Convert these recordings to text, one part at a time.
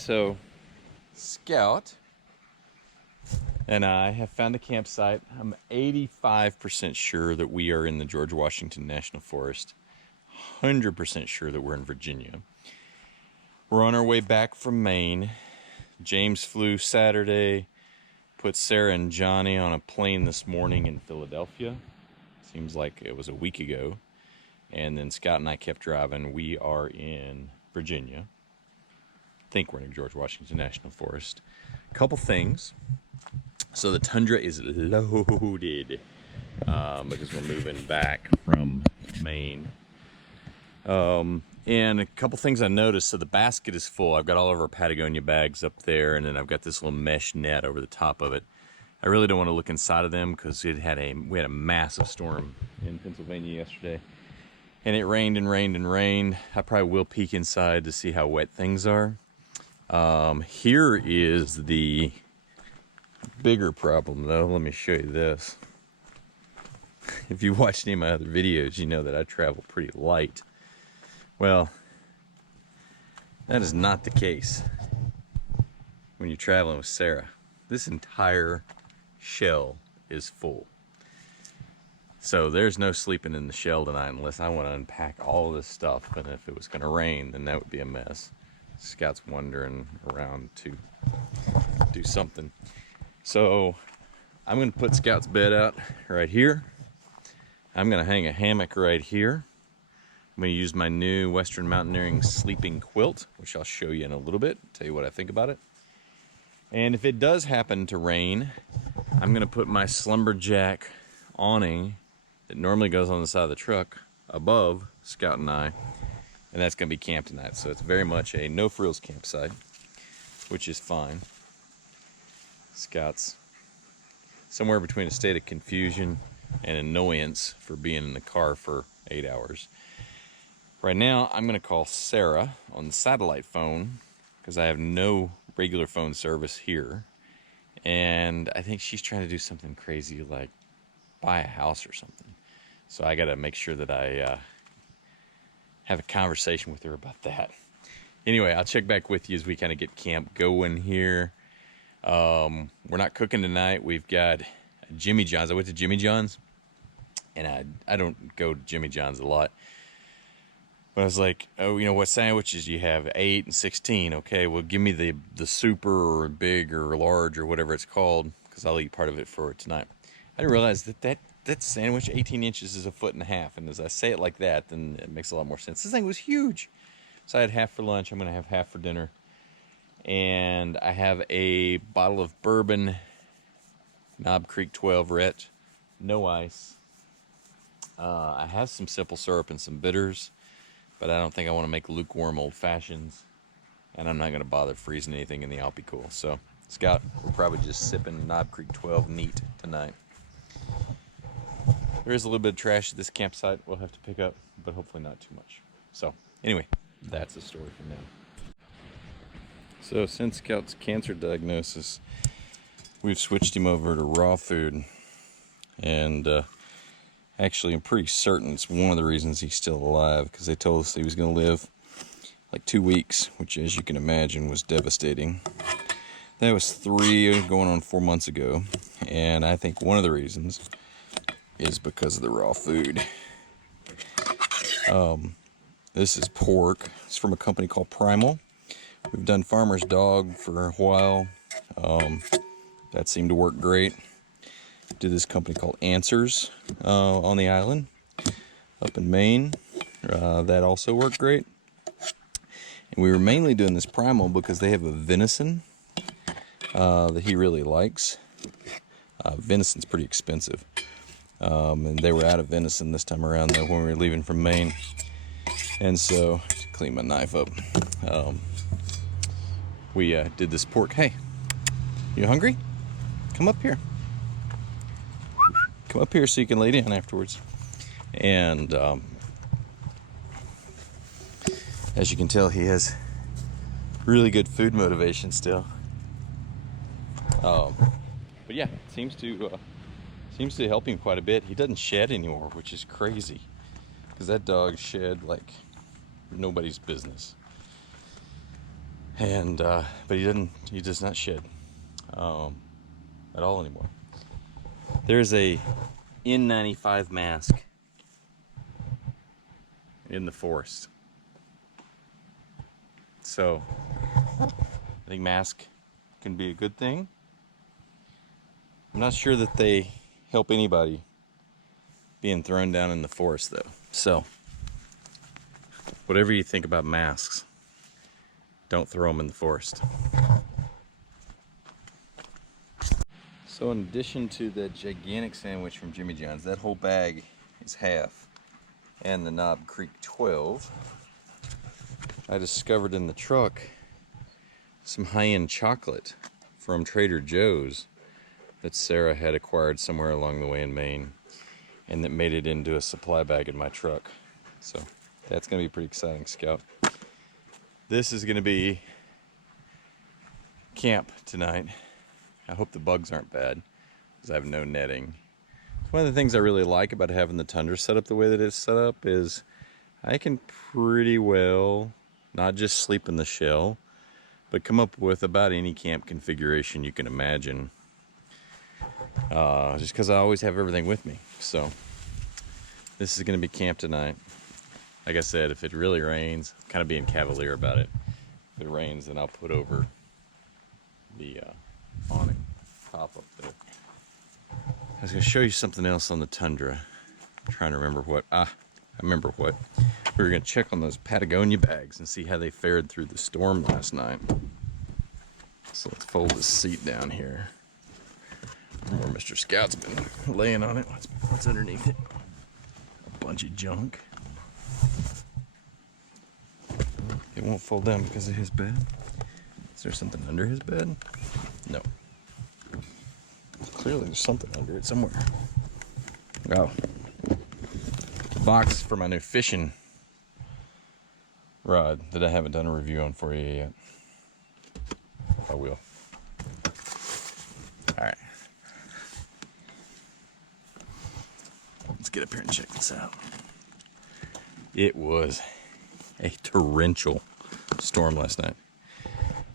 So Scout and I have found a campsite. I'm 85% sure that we are in the George Washington National Forest. 100% sure that we're in Virginia. We're on our way back from Maine. James flew Saturday, put Sarah and Johnny on a plane this morning in Philadelphia. Seems like it was a week ago. And then Scott and I kept driving. We are in Virginia. I think we're in George Washington National Forest. A couple things. So the Tundra is loaded because we're moving back from Maine. And a couple things I noticed. So the basket is full. I've got all of our Patagonia bags up there, and then I've got this little mesh net over the top of it. I really don't want to look inside of them because we had a massive storm in Pennsylvania yesterday. And it rained and rained and rained. I probably will peek inside to see how wet things are. Here is the bigger problem, though. Let me show you this. If you watched any of my other videos, you know that I travel pretty light. Well, that is not the case when you're traveling with Sarah. This entire shell is full. So there's no sleeping in the shell tonight unless I want to unpack all of this stuff. And if it was going to rain, then that would be a mess. Scout's wandering around to do something. So I'm going to put Scout's bed out right here. I'm going to hang a hammock right here. I'm going to use my new Western Mountaineering sleeping quilt, which I'll show you in a little bit, tell you what I think about it. And if it does happen to rain, I'm going to put my Slumberjack awning that normally goes on the side of the truck above Scout and I, and that's going to be camp tonight. So it's very much a no-frills campsite, which is fine. Scout's somewhere between a state of confusion and annoyance for being in the car for 8 hours. Right now, I'm going to call Sarah on the satellite phone because I have no regular phone service here. And I think she's trying to do something crazy like buy a house or something. So I got to make sure that I have a conversation with her about that. Anyway, I'll check back with you as we kind of get camp going here. We're not cooking tonight. We've got Jimmy John's. I went to Jimmy John's, and I don't go to Jimmy John's a lot. But I was like, oh, you know, what sandwiches you have? 8 and 16. Okay, well, give me the super or big or large or whatever it's called, because I'll eat part of it for tonight. I didn't realize that sandwich, 18 inches, is 1.5 feet. And as I say it like that, then it makes a lot more sense. This thing was huge. So I had half for lunch. I'm going to have half for dinner. And I have a bottle of bourbon, Knob Creek 12 Ret, no ice. I have some simple syrup and some bitters, but I don't think I want to make lukewarm old fashions. And I'm not going to bother freezing anything in the Alpicool. So, Scott, we're probably just sipping Knob Creek 12 neat tonight. There is a little bit of trash at this campsite we'll have to pick up, but hopefully not too much. So, anyway, that's the story for now. So, since Scout's cancer diagnosis, we've switched him over to raw food. And actually, I'm pretty certain it's one of the reasons he's still alive, because they told us he was going to live like 2 weeks, which, as you can imagine, was devastating. That was 3 going on 4 months ago, and I think one of the reasons is because of the raw food. This is pork. It's from a company called Primal. We've done Farmer's Dog for a while. That seemed to work great. Did this company called Answers on the island up in Maine. That also worked great. And we were mainly doing this Primal because they have a venison that he really likes. Venison's pretty expensive. And they were out of venison this time around, though, when we were leaving from Maine. And so, to clean my knife up, we did this pork. Hey, you hungry? Come up here. Come up here so you can lay down afterwards. And as you can tell, he has really good food motivation still. But yeah, it seems to help him quite a bit. He doesn't shed anymore, which is crazy, because that dog shed like nobody's business. And but he does not shed at all anymore. There's a N95 mask in the forest. So I think mask can be a good thing. I'm not sure that they help anybody being thrown down in the forest though. So whatever you think about masks, don't throw them in the forest. So in addition to the gigantic sandwich from Jimmy John's, that whole bag is half, and the Knob Creek 12, I discovered in the truck some high-end chocolate from Trader Joe's that Sarah had acquired somewhere along the way in Maine, and that made it into a supply bag in my truck. So that's gonna be pretty exciting, Scout. This is gonna be camp tonight. I hope the bugs aren't bad, because I have no netting. One of the things I really like about having the Tundra set up the way that it's set up is I can pretty well not just sleep in the shell, but come up with about any camp configuration you can imagine. Just because I always have everything with me. So this is going to be camp tonight. Like I said, if it really rains, I'm kind of being cavalier about it. If it rains, then I'll put over the awning top up there. I was going to show you something else on the Tundra. I'm trying to remember what. I remember what. We were going to check on those Patagonia bags and see how they fared through the storm last night. So let's fold this seat down here. Where Mr. Scout's been laying on it. What's underneath it? A bunch of junk. It won't fold down because of his bed. Is there something under his bed? No. Clearly there's something under it somewhere. Oh. Box for my new fishing rod that I haven't done a review on for you yet. I will. Alright. Let's get up here and check this out. It was a torrential storm last night.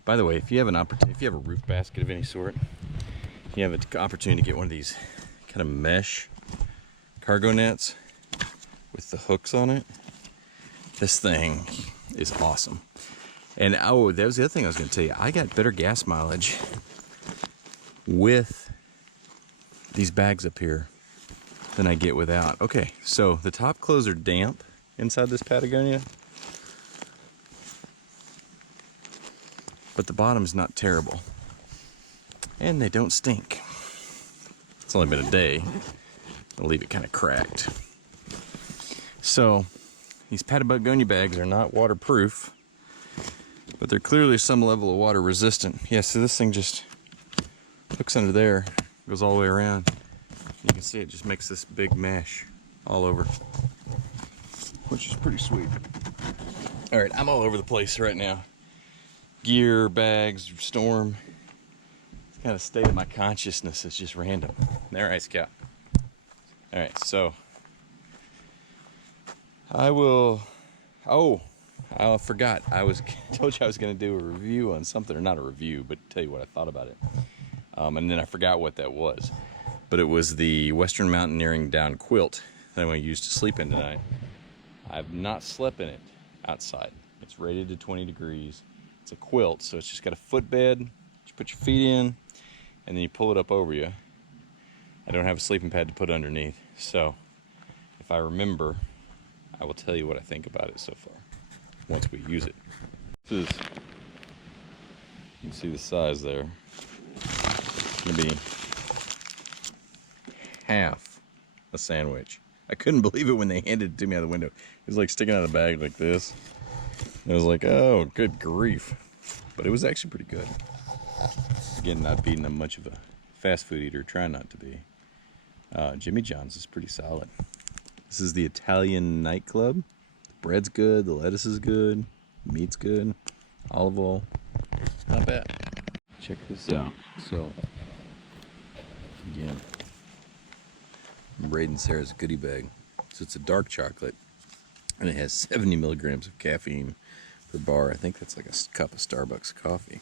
By the way, if you have an opportunity, if you have a roof basket of any sort, you have an opportunity to get one of these kind of mesh cargo nets with the hooks on it. This thing is awesome. And oh, that was the other thing I was going to tell you. I got better gas mileage with these bags up here than I get without. Okay, so the top clothes are damp inside this Patagonia, but the bottom's not terrible. And they don't stink. It's only been a day. I'll leave it kind of cracked. So these Patagonia bags are not waterproof, but they're clearly some level of water resistant. Yeah, so this thing just hooks under there, goes all the way around. You can see it just makes this big mesh all over, which is pretty sweet. All right, I'm all over the place right now. Gear, bags, storm. It's kind of state of my consciousness is just random. All right, Scout. All right, so I will. Oh, I forgot. Told you I was going to do a review on something, or not a review, but tell you what I thought about it. And then I forgot what that was. But it was the Western Mountaineering down quilt that I'm going to use to sleep in tonight. I've not slept in it outside. It's rated to 20 degrees. It's a quilt, so it's just got a footbed. You put your feet in, and then you pull it up over you. I don't have a sleeping pad to put underneath, so if I remember, I will tell you what I think about it so far once we use it. This is, you can see the size there. It's going to be half a sandwich. I couldn't believe it when they handed it to me out the window. It was like sticking out of the bag like this. And I was like, oh, good grief. But it was actually pretty good. Again, not being much of a fast food eater, trying not to be. Jimmy John's is pretty solid. This is the Italian nightclub. The bread's good, the lettuce is good, meat's good, olive oil. Not bad. Check this out. So, again, I'm braiding Sarah's goodie bag. So it's a dark chocolate, and it has 70 milligrams of caffeine per bar. I think that's like a cup of Starbucks coffee.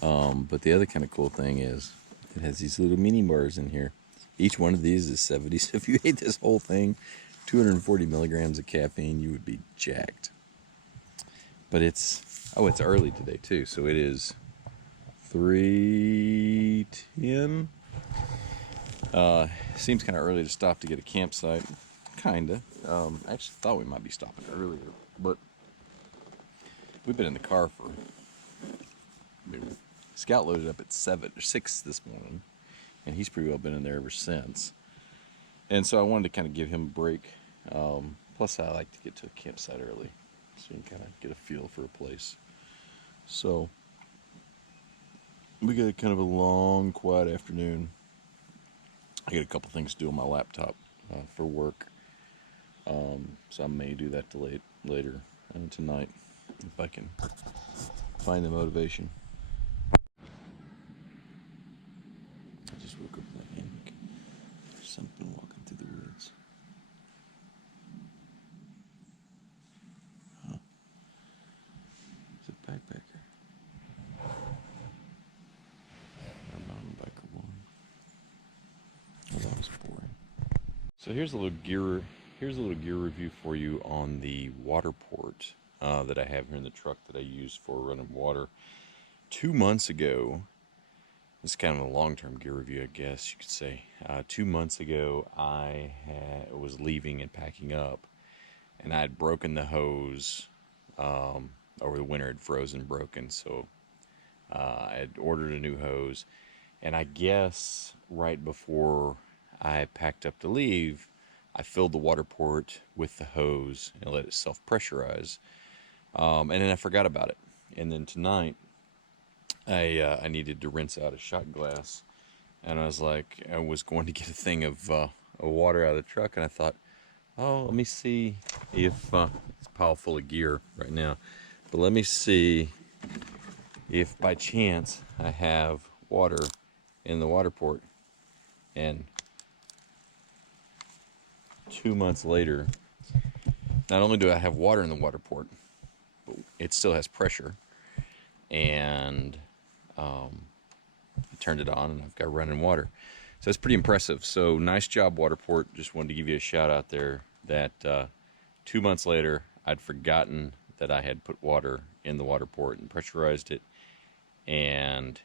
But the other kind of cool thing is it has these little mini bars in here. Each one of these is 70. So if you ate this whole thing, 240 milligrams of caffeine, you would be jacked. But it's early today too, so it is 3:10. Seems kind of early to stop to get a campsite. Kinda. I actually thought we might be stopping earlier, but we've been in the car for. Scout loaded up at 6 this morning, and he's pretty well been in there ever since. And so I wanted to kind of give him a break. Plus, I like to get to a campsite early, so you can kind of get a feel for a place. So we got kind of a long, quiet afternoon. I got a couple things to do on my laptop for work, so I may do that later tonight if I can find the motivation. I just woke up in that hammock. There's something walking through the woods. Huh? It's a backpacker. A mountain biker woman. Oh, that was boring. So here's a little gear review for you on the Waterport that I have here in the truck that I use for running water. 2 months ago, this is kind of a long-term gear review, I guess you could say. 2 months ago, I was leaving and packing up, and I had broken the hose over the winter. It had frozen, broken, so I had ordered a new hose, and I guess right before I packed up to leave, I filled the Waterport with the hose and let it self-pressurize, and then I forgot about it. And then tonight, I needed to rinse out a shot glass, and I was going to get a thing of water out of the truck, and I thought, oh, let me see if it's a pile full of gear right now, but let me see if by chance I have water in the Waterport. And 2 months later, not only do I have water in the Waterport, but it still has pressure, and I turned it on and I've got running water. So that's pretty impressive. So nice job, Waterport. Just wanted to give you a shout out there that 2 months later, I'd forgotten that I had put water in the Waterport and pressurized it, and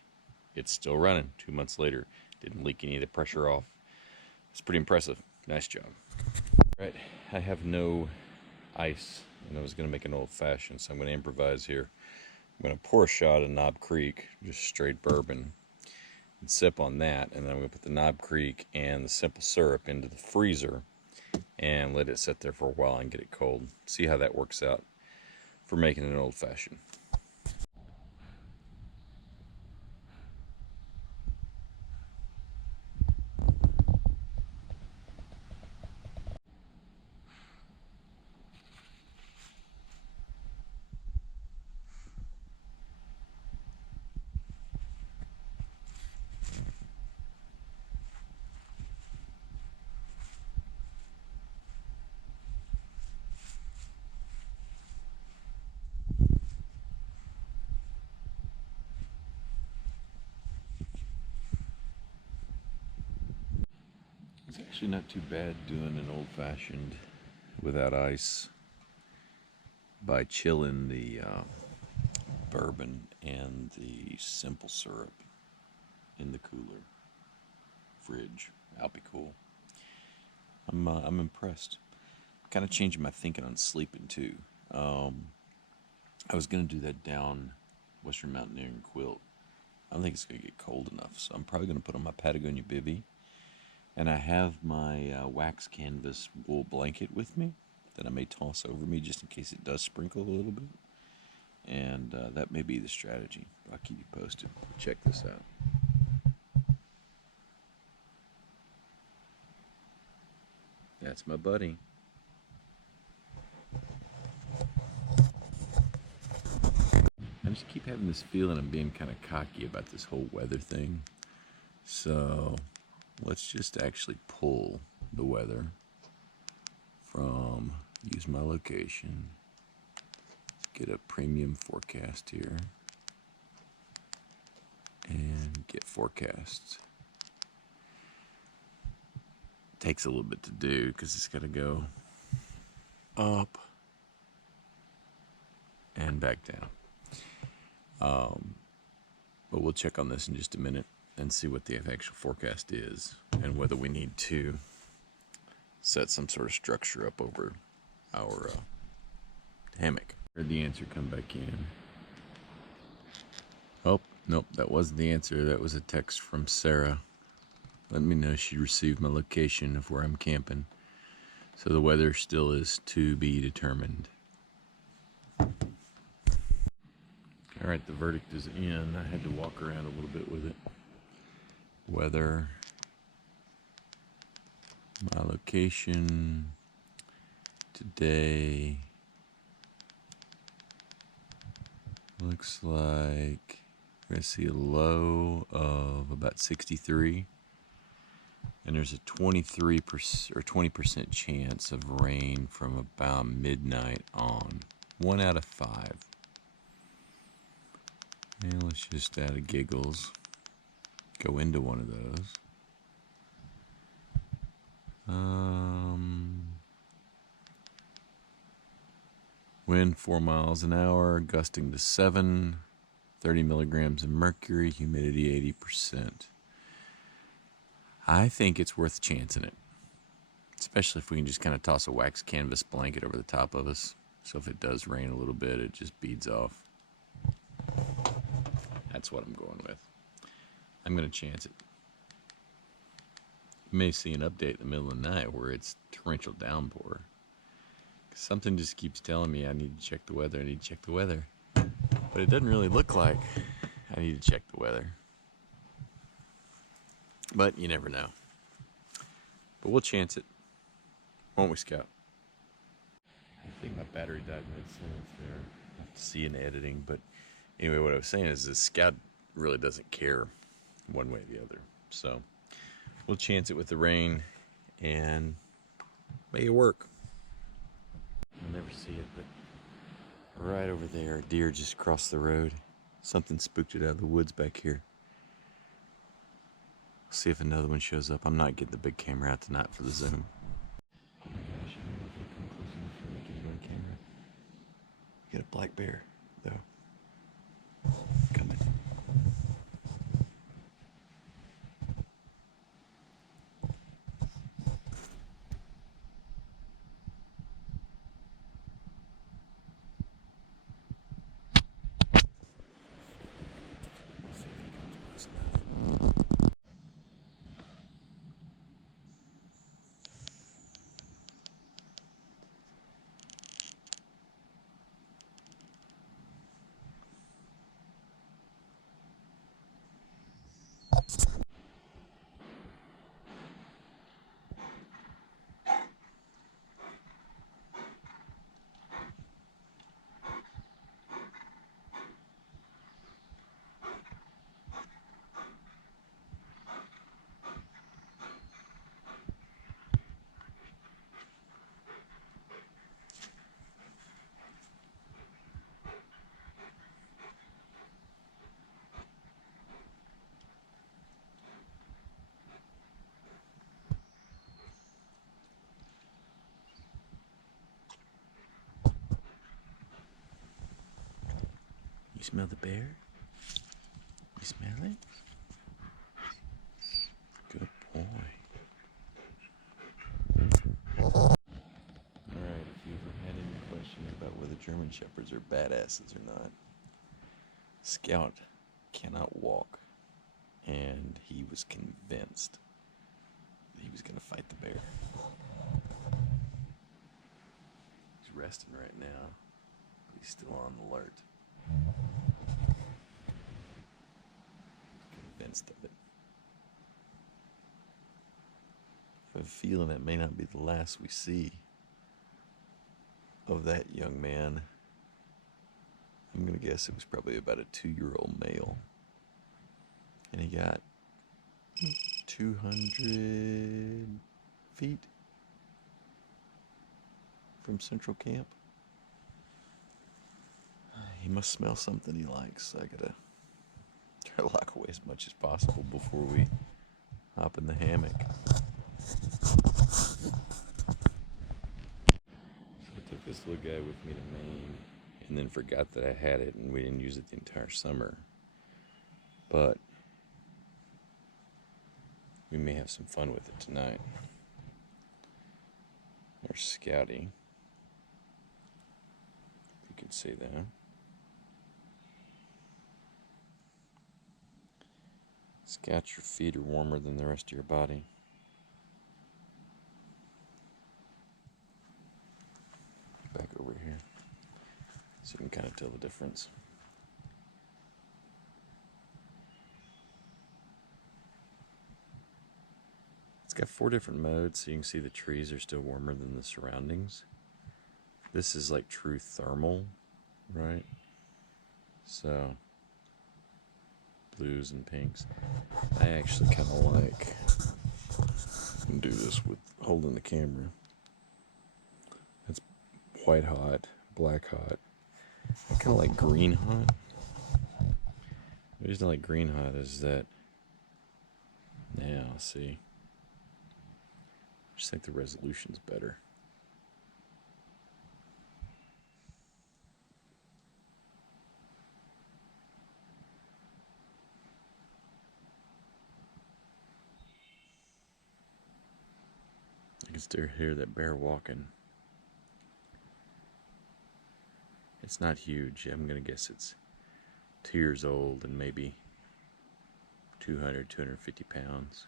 it's still running 2 months later. Didn't leak any of the pressure off. It's pretty impressive. Nice job. All right, I have no ice, and I was going to make an old-fashioned, so I'm going to improvise here. I'm going to pour a shot of Knob Creek, just straight bourbon, and sip on that, and then I'm going to put the Knob Creek and the simple syrup into the freezer and let it sit there for a while and get it cold. See how that works out for making an old-fashioned. It's actually not too bad doing an old-fashioned without ice by chilling the bourbon and the simple syrup in the cooler fridge. That'll be cool. I'm impressed. Kind of changing my thinking on sleeping too. I was gonna do that down Western Mountaineering quilt. I don't think it's gonna get cold enough, so I'm probably gonna put on my Patagonia bivvy. And I have my wax canvas wool blanket with me that I may toss over me just in case it does sprinkle a little bit. And that may be the strategy. I'll keep you posted. Check this out. That's my buddy. I just keep having this feeling I'm being kind of cocky about this whole weather thing. So let's just actually pull the weather from, use my location, get a premium forecast here. And get forecasts. Takes a little bit to do because it's got to go up and back down. But we'll check on this in just a minute and see what the actual forecast is and whether we need to set some sort of structure up over our hammock. Heard the answer come back in. Oh, nope, that wasn't the answer. That was a text from Sarah. Let me know she received my location of where I'm camping. So the weather still is to be determined. All right, the verdict is in. I had to walk around a little bit with it. Weather. My location today looks like we're going to see a low of about 63. And there's a 23% or 20% chance of rain from about midnight on. 1 out of 5. And let's just out of giggles go into one of those. Wind 4 miles an hour, gusting to 7, 30 milligrams of mercury, humidity 80%. I think it's worth chancing it, especially if we can just kind of toss a wax canvas blanket over the top of us. So if it does rain a little bit, it just beads off. That's what I'm going with. I'm going to chance it. You may see an update in the middle of the night where it's torrential downpour. Something just keeps telling me I need to check the weather, But it doesn't really look like I need to check the weather. But you never know. But we'll chance it. Won't we, Scout? I think my battery died mid-sentence there. I'll have to see in editing. But anyway, what I was saying is this Scout really doesn't care one way or the other. So we'll chance it with the rain and make it work. You'll never see it, but right over there, a deer just crossed the road. Something spooked it out of the woods back here. See if another one shows up. I'm not getting the big camera out tonight for the zoom. Oh my gosh, I don't know if I come close enough for me to get it on camera. We got a black bear, though. Coming. You smell the bear? You smell it? Good boy. Alright, if you ever had any question about whether German Shepherds are badasses or not, Scout cannot walk, and he was convinced that he was going to fight the bear. He's resting right now, but he's still on alert. Convinced of it. I have a feeling that may not be the last we see of that young man. I'm going to guess it was probably about a 2-year-old male. And he got 200 feet from Central Camp. he must smell something he likes. So I gotta try to lock away as much as possible before we hop in the hammock. So I took this little guy with me to Maine and then forgot that I had it, and we didn't use it the entire summer. But we may have some fun with it tonight. There's Scouty. If you can see that. Scout, your feet are warmer than the rest of your body. Back over here, so you can kind of tell the difference. It's got 4 different modes, so you can see the trees are still warmer than the surroundings. This is like true thermal, right? So, blues and pinks. I actually kind of like, do this with holding the camera. It's white hot, black hot. I kind of like green hot. The reason I like green hot is that, now see, I just think the resolution's better. I can still hear that bear walking. It's not huge. I'm gonna guess it's 2 years old and maybe 200, 250 pounds.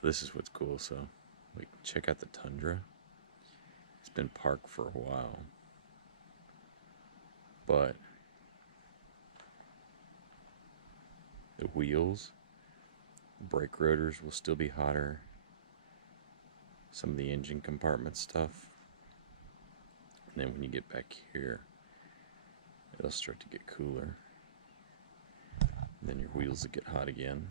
This is what's cool. So, like, check out the tundra. It's been parked for a while, but the wheels, brake rotors will still be hotter. Some of the engine compartment stuff. And then when you get back here, it'll start to get cooler. And then your wheels will get hot again.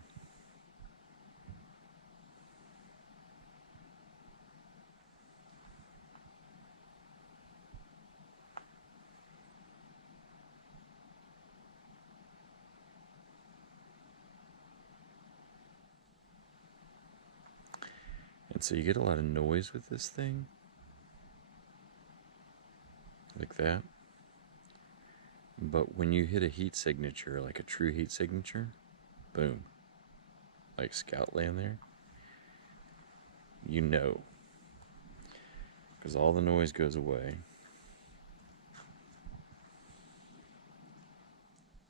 And so you get a lot of noise with this thing. Like that. But when you hit a heat signature, like a true heat signature, boom. Like Scout land there. You know. Because all the noise goes away.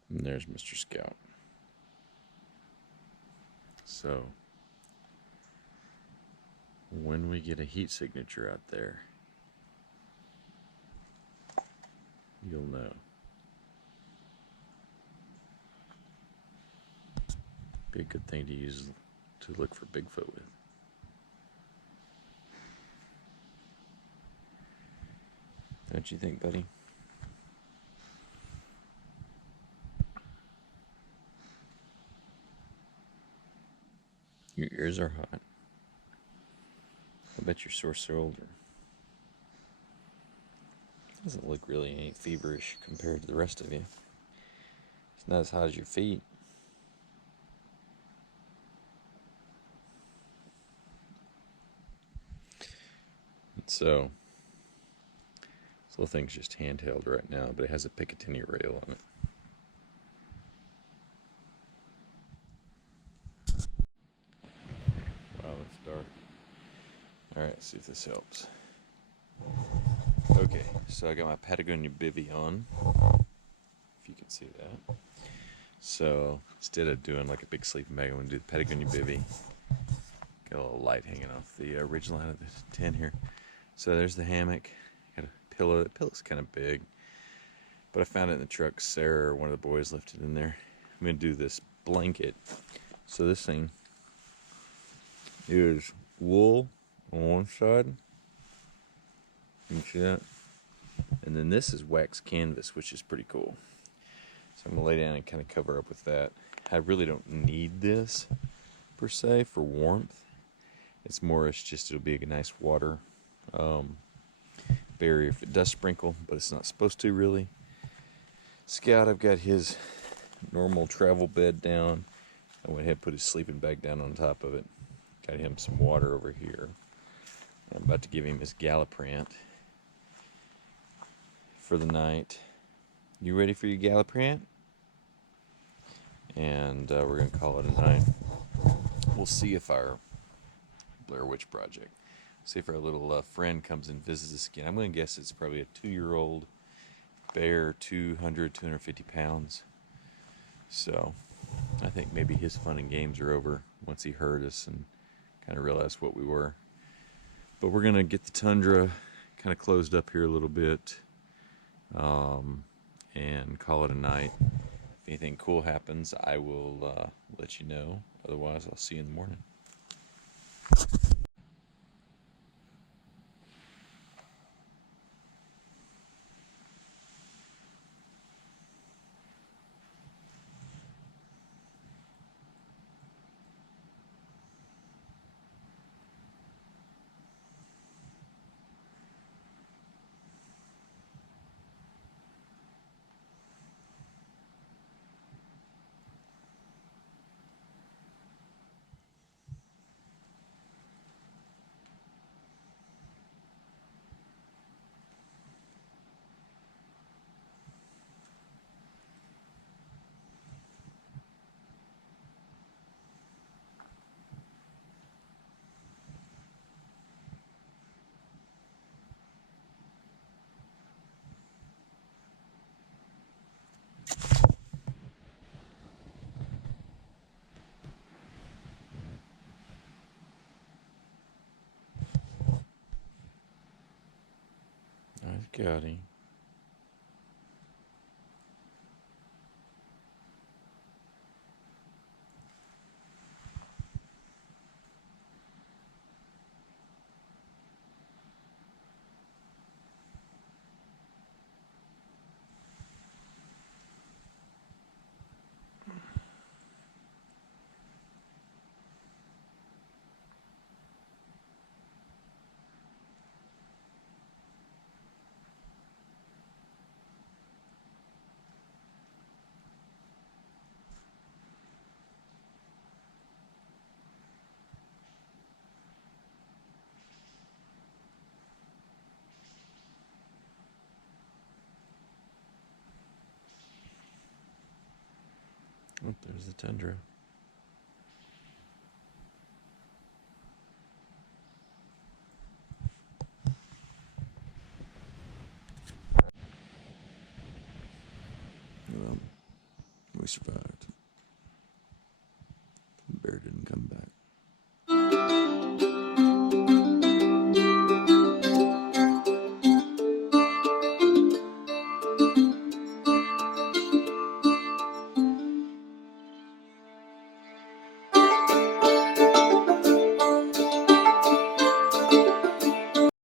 And there's Mr. Scout. So, when we get a heat signature out there, you'll know. Be a good thing to use to look for Bigfoot with. Don't you think, buddy? Your ears are hot. I bet your sore shoulder. Doesn't look really any feverish compared to the rest of you. It's not as hot as your feet. So, this little thing's just handheld right now, but it has a Picatinny rail on it. Wow, it's dark. Alright, let's see if this helps. Okay, so I got my Patagonia bivvy on, if you can see that. So, instead of doing like a big sleeping bag, I'm going to do the Patagonia bivvy. Got a little light hanging off the original out of the tent here. So there's the hammock. Got a pillow. The pillow's kind of big, but I found it in the truck. Sarah, one of the boys, left it in there. I'm going to do this blanket. So this thing is wool on one side. You can see that? And then this is wax canvas, which is pretty cool. So I'm going to lay down and kind of cover up with that. I really don't need this, per se, for warmth. It's more, it'll be a nice water barrier if it does sprinkle, but it's not supposed to really. Scout, I've got his normal travel bed down. I went ahead and put his sleeping bag down on top of it. Got him some water over here. I'm about to give him his Galliprant for the night. You ready for your Galliprant? And we're going to call it a night. We'll see if our Blair Witch Project, see if our little friend comes and visits us again. I'm going to guess it's probably a 2-year-old bear, 200, 250 pounds. So I think maybe his fun and games are over once he heard us and kind of realized what we were. But we're going to get the tundra kind of closed up here a little bit and call it a night. If anything cool happens, I will let you know. Otherwise, I'll see you in the morning. I've got him. Oh, there's the tundra. Well, we survived.